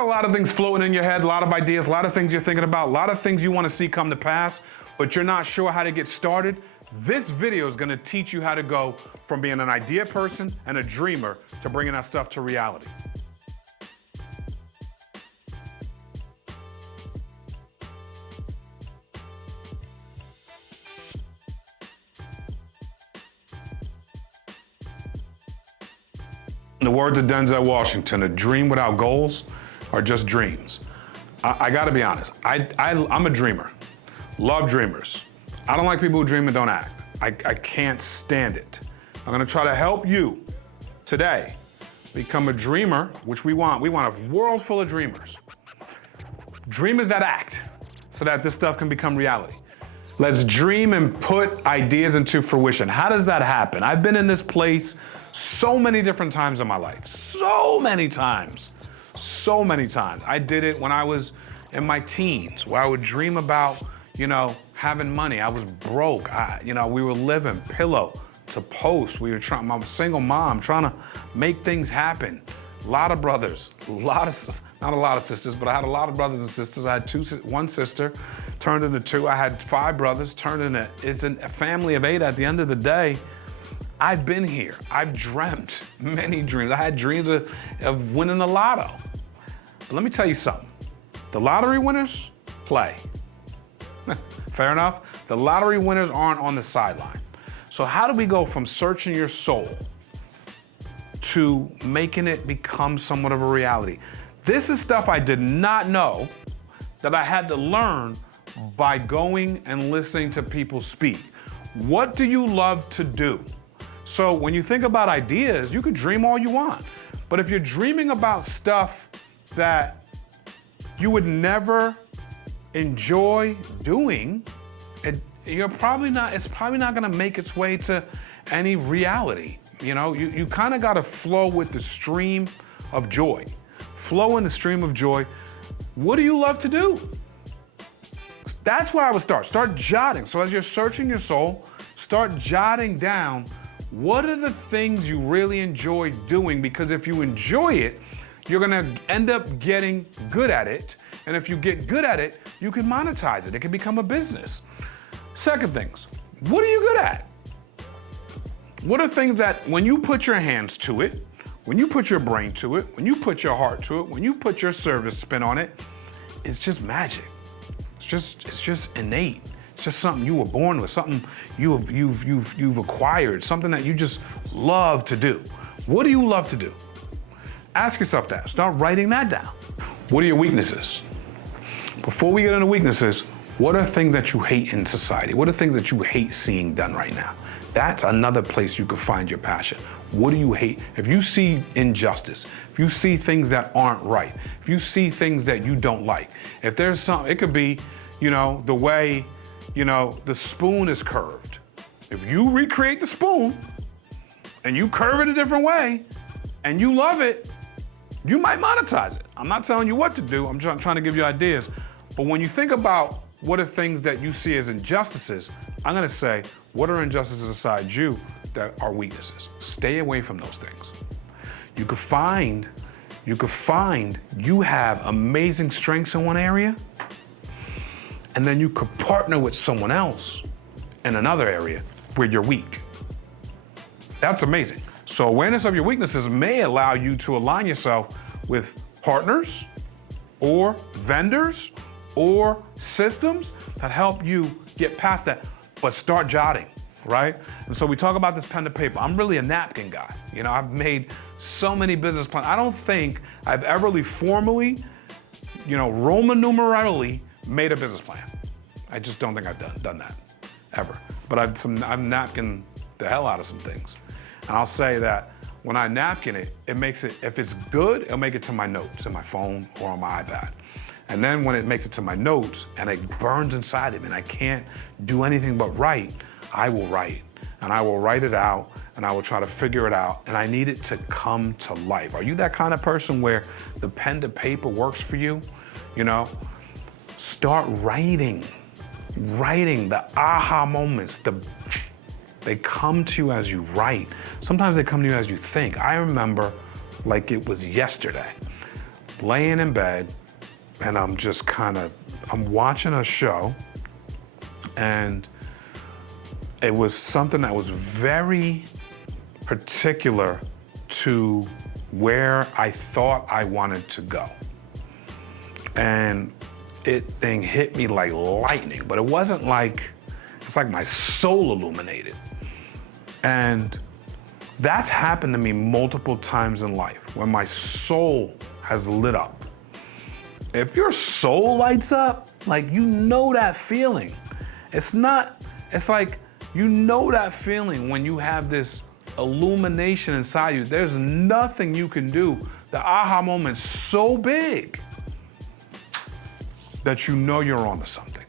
got a lot of things floating in your head, a lot of ideas, a lot of things you're thinking about, a lot of things you want to see come to pass, but you're not sure how to get started? This video is going to teach you how to go from being an idea person and a dreamer to bringing that stuff to reality. In the words of Denzel Washington, a dream without goals are just dreams. I gotta be honest, I'm a dreamer. Love dreamers. I don't like people who dream and don't act. I can't stand it. I'm gonna try to help you today become a dreamer, which we want. We want a world full of dreamers. Dreamers that act so that this stuff can become reality. Let's dream and put ideas into fruition. How does that happen? I've been in this place so many different times in my life. So many times. I did it when I was in my teens, where I would dream about, having money. I was broke. We were living pillow to post. We were trying, I'm a single mom, trying to make things happen. A lot of brothers, not a lot of sisters, but I had a lot of brothers and sisters. I had one sister, turned into two. I had 5 brothers, turned into, it's a family of 8 at the end of the day. I've been here. I've dreamt many dreams. I had dreams of winning the lotto. But let me tell you something. The lottery winners play. Fair enough? The lottery winners aren't on the sideline. So how do we go from searching your soul to making it become somewhat of a reality? This is stuff I did not know that I had to learn by going and listening to people speak. What do you love to do? So when you think about ideas, you could dream all you want. But if you're dreaming about stuff that you would never enjoy doing, it's probably not gonna make its way to any reality. You kind of gotta flow with the stream of joy. Flow in the stream of joy. What do you love to do? That's where I would start. Start jotting. So as you're searching your soul, start jotting down what are the things you really enjoy doing, because if you enjoy it, you're gonna end up getting good at it. And if you get good at it, you can monetize it. It can become a business. Second things, what are you good at? What are things that when you put your hands to it, when you put your brain to it, when you put your heart to it, when you put your service spin on it, it's just magic. It's just innate. It's just something you were born with, something you've acquired, something that you just love to do. What do you love to do? Ask yourself that. Start writing that down. What are your weaknesses? Before we get into weaknesses, what are things that you hate in society? What are things that you hate seeing done right now? That's another place you can find your passion. What do you hate? If you see injustice, if you see things that aren't right, if you see things that you don't like, if there's something, it could be, the way, the spoon is curved. If you recreate the spoon and you curve it a different way and you love it, you might monetize it. I'm not telling you what to do. I'm trying to give you ideas. But when you think about what are things that you see as injustices, I'm gonna say, what are injustices inside you that are weaknesses? Stay away from those things. You could find you have amazing strengths in one area, and then you could partner with someone else in another area where you're weak. That's amazing. So awareness of your weaknesses may allow you to align yourself with partners or vendors or systems that help you get past that, but start jotting, right? And so we talk about this pen to paper. I'm really a napkin guy. I've made so many business plans. I don't think I've ever really formally, Roman numerally made a business plan. I just don't think I've done that, ever. But I've napkined the hell out of some things. And I'll say that when I napkin it, if it's good, it'll make it to my notes in my phone or on my iPad. And then when it makes it to my notes and it burns inside of me and I can't do anything but write, I will write. And I will write it out and I will try to figure it out. And I need it to come to life. Are you that kind of person where the pen to paper works for you? Start writing the aha moments, they come to you as you write. Sometimes they come to you as you think. I remember like it was yesterday. laying in bed, and I'm just I'm watching a show, and it was something that was very particular to where I thought I wanted to go. And thing hit me like lightning, but it wasn't like, it's like my soul illuminated. And that's happened to me multiple times in life, when my soul has lit up. If your soul lights up, like, you know that feeling. It's like, you know that feeling when you have this illumination inside you. There's nothing you can do. The aha moment's so big that you know you're onto something.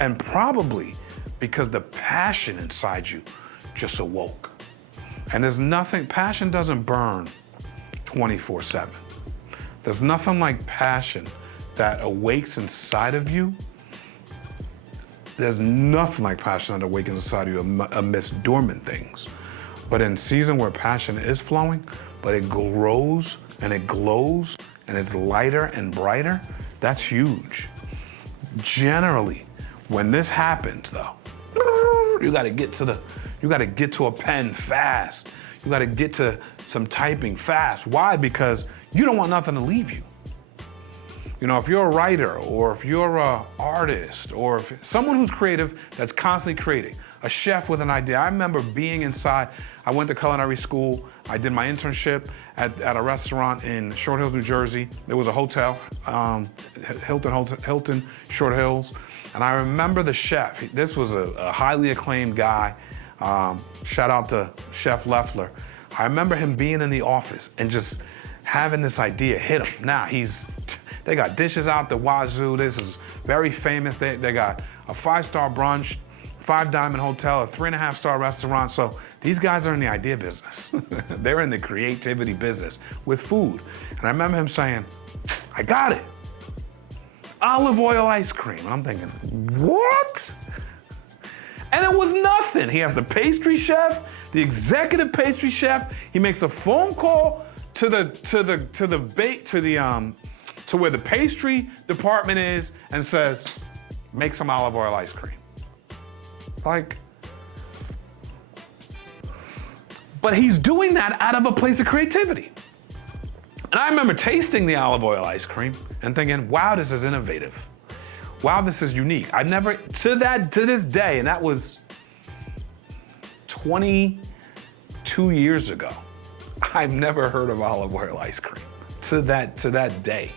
And probably because the passion inside you just awoke. And there's nothing, passion doesn't burn 24/7. There's nothing like passion that awakes inside of you. There's nothing like passion that awakens inside of you amidst dormant things. But in season where passion is flowing, but it grows and it glows and it's lighter and brighter, that's huge. Generally, when this happens though, you gotta get to a pen fast. You gotta get to some typing fast. Why? Because you don't want nothing to leave you. You know, if you're a writer, or if you're an artist, or if someone who's creative that's constantly creating, a chef with an idea. I remember being inside, I went to culinary school, I did my internship at a restaurant in Short Hills, New Jersey. There was a hotel, Hilton Short Hills, and I remember the chef. This was a highly acclaimed guy. Shout out to Chef Leffler. I remember him being in the office and just having this idea hit him. Now they got dishes out the wazoo. This is very famous. They got a 5-star brunch, 5-diamond hotel, a 3.5-star restaurant. So these guys are in the idea business. They're in the creativity business with food. And I remember him saying, I got it. Olive oil ice cream. And I'm thinking, what? And it was nothing. He has the pastry chef, the executive pastry chef. He makes a phone call to where the pastry department is and says, make some olive oil ice cream. Like, but he's doing that out of a place of creativity. And I remember tasting the olive oil ice cream and thinking, wow, this is innovative. Wow, this is unique. I've never, to this day, and that was 22 years ago, I've never heard of olive oil ice cream to that day.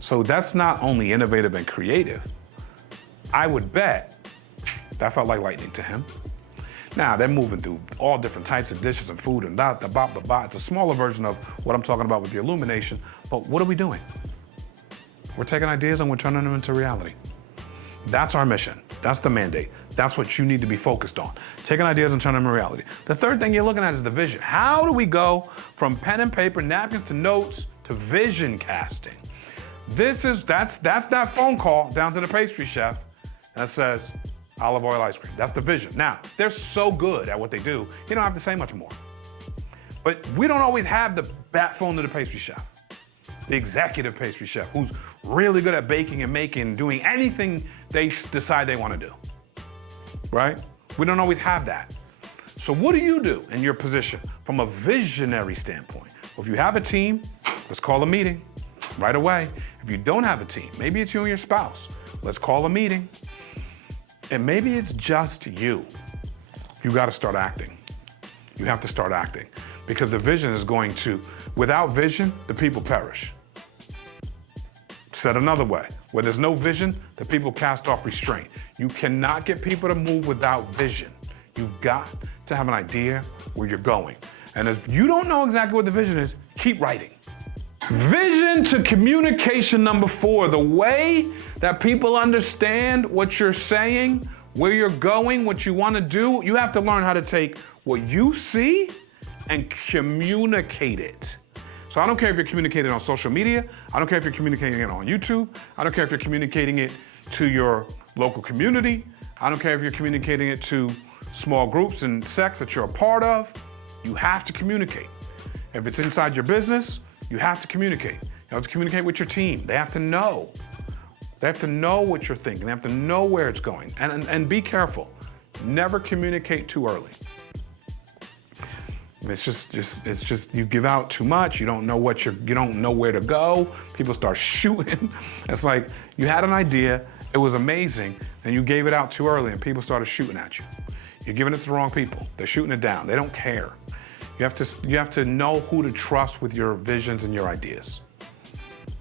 So that's not only innovative and creative, I would bet that felt like lightning to him. Now, they're moving through all different types of dishes and food and it's a smaller version of what I'm talking about with the illumination, but what are we doing? We're taking ideas and we're turning them into reality. That's our mission. That's the mandate. That's what you need to be focused on. Taking ideas and turning them into reality. The third thing you're looking at is the vision. How do we go from pen and paper, napkins to notes, to vision casting? That's that phone call down to the pastry chef that says olive oil ice cream. That's the vision. Now, they're so good at what they do, you don't have to say much more. But we don't always have the bat phone to the pastry chef, the executive pastry chef, who's really good at baking and making, doing anything they decide they want to do, right? We don't always have that. So what do you do in your position from a visionary standpoint? Well, if you have a team, let's call a meeting right away. If you don't have a team, maybe it's you and your spouse, let's call a meeting. And maybe it's just you. You got to start acting. You have to start acting because the vision is going to, without vision, the people perish. Said another way, where there's no vision, the people cast off restraint. You cannot get people to move without vision. You've got to have an idea where you're going. And if you don't know exactly what the vision is, keep writing. Vision to communication number 4, the way that people understand what you're saying, where you're going, what you want to do, you have to learn how to take what you see and communicate it. So I don't care if you're communicating on social media, I don't care if you're communicating it on YouTube, I don't care if you're communicating it to your local community, I don't care if you're communicating it to small groups and sects that you're a part of, you have to communicate. If it's inside your business, you have to communicate. You have to communicate with your team. They have to know. They have to know what you're thinking. They have to know where it's going. And be careful. Never communicate too early. It's just you give out too much. You don't know you don't know where to go. People start shooting. It's like you had an idea, it was amazing, and you gave it out too early and people started shooting at you. You're giving it to the wrong people. They're shooting it down. They don't care. You have to know who to trust with your visions and your ideas.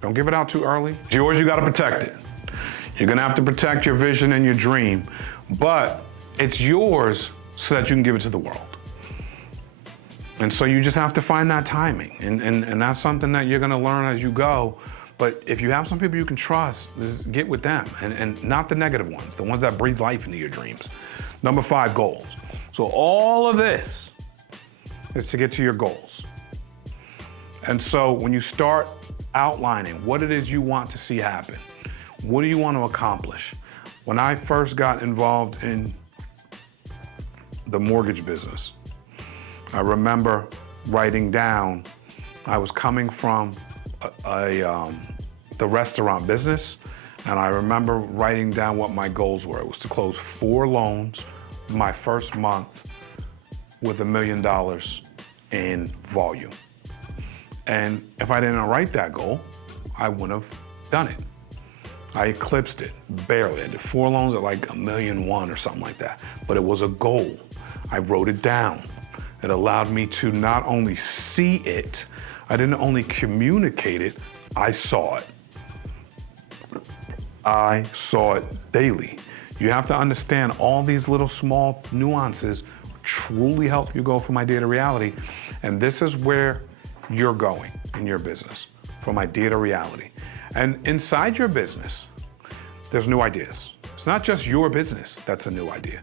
Don't give it out too early. It's yours, you gotta protect it. You're gonna have to protect your vision and your dream, but it's yours so that you can give it to the world. And so you just have to find that timing. And that's something that you're gonna learn as you go. But if you have some people you can trust, just get with them. And not the negative ones, the ones that breathe life into your dreams. Number 5, goals. So all of this is to get to your goals. And so when you start outlining what it is you want to see happen, what do you want to accomplish? When I first got involved in the mortgage business, I remember writing down, I was coming from the restaurant business, and I remember writing down what my goals were. It was to close 4 loans my first month with $1 million in volume. And if I didn't write that goal, I wouldn't have done it. I eclipsed it, barely. I did 4 loans at like $1.1 million or something like that. But it was a goal. I wrote it down. It allowed me to not only see it, I didn't only communicate it, I saw it. I saw it daily. You have to understand all these little small nuances truly help you go from idea to reality. And this is where you're going in your business, from idea to reality. And inside your business, there's new ideas. It's not just your business that's a new idea.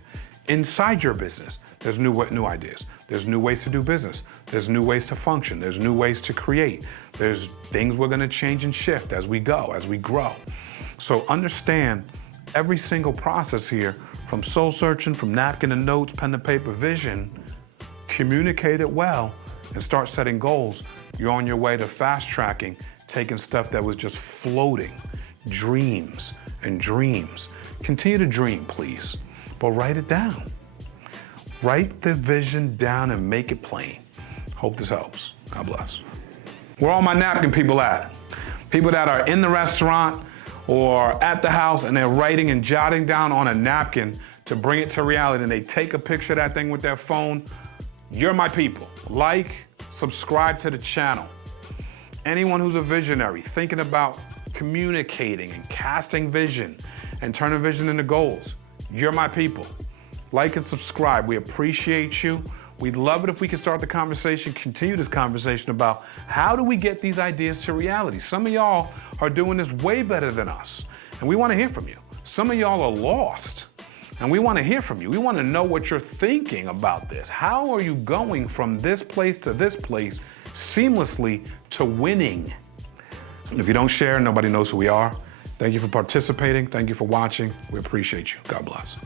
Inside your business, there's new ideas. There's new ways to do business. There's new ways to function. There's new ways to create. There's things we're gonna change and shift as we go, as we grow. So understand every single process here, from soul searching, from napkin and notes, pen to paper vision, communicate it well and start setting goals. You're on your way to fast tracking, taking stuff that was just floating, dreams and dreams. Continue to dream, please, but write it down. Write the vision down and make it plain. Hope this helps. God bless. Where all my napkin people at? People that are in the restaurant or at the house and they're writing and jotting down on a napkin to bring it to reality, and they take a picture of that thing with their phone. You're my people. Like, subscribe to the channel. Anyone who's a visionary, thinking about communicating and casting vision and turning vision into goals, you're my people. Like and subscribe. We appreciate you. We'd love it if we could start the conversation, continue this conversation about how do we get these ideas to reality. Some of y'all are doing this way better than us, and we want to hear from you. Some of y'all are lost, and we want to hear from you. We want to know what you're thinking about this. How are you going from this place to this place seamlessly to winning? If you don't share, nobody knows who we are. Thank you for participating. Thank you for watching. We appreciate you. God bless.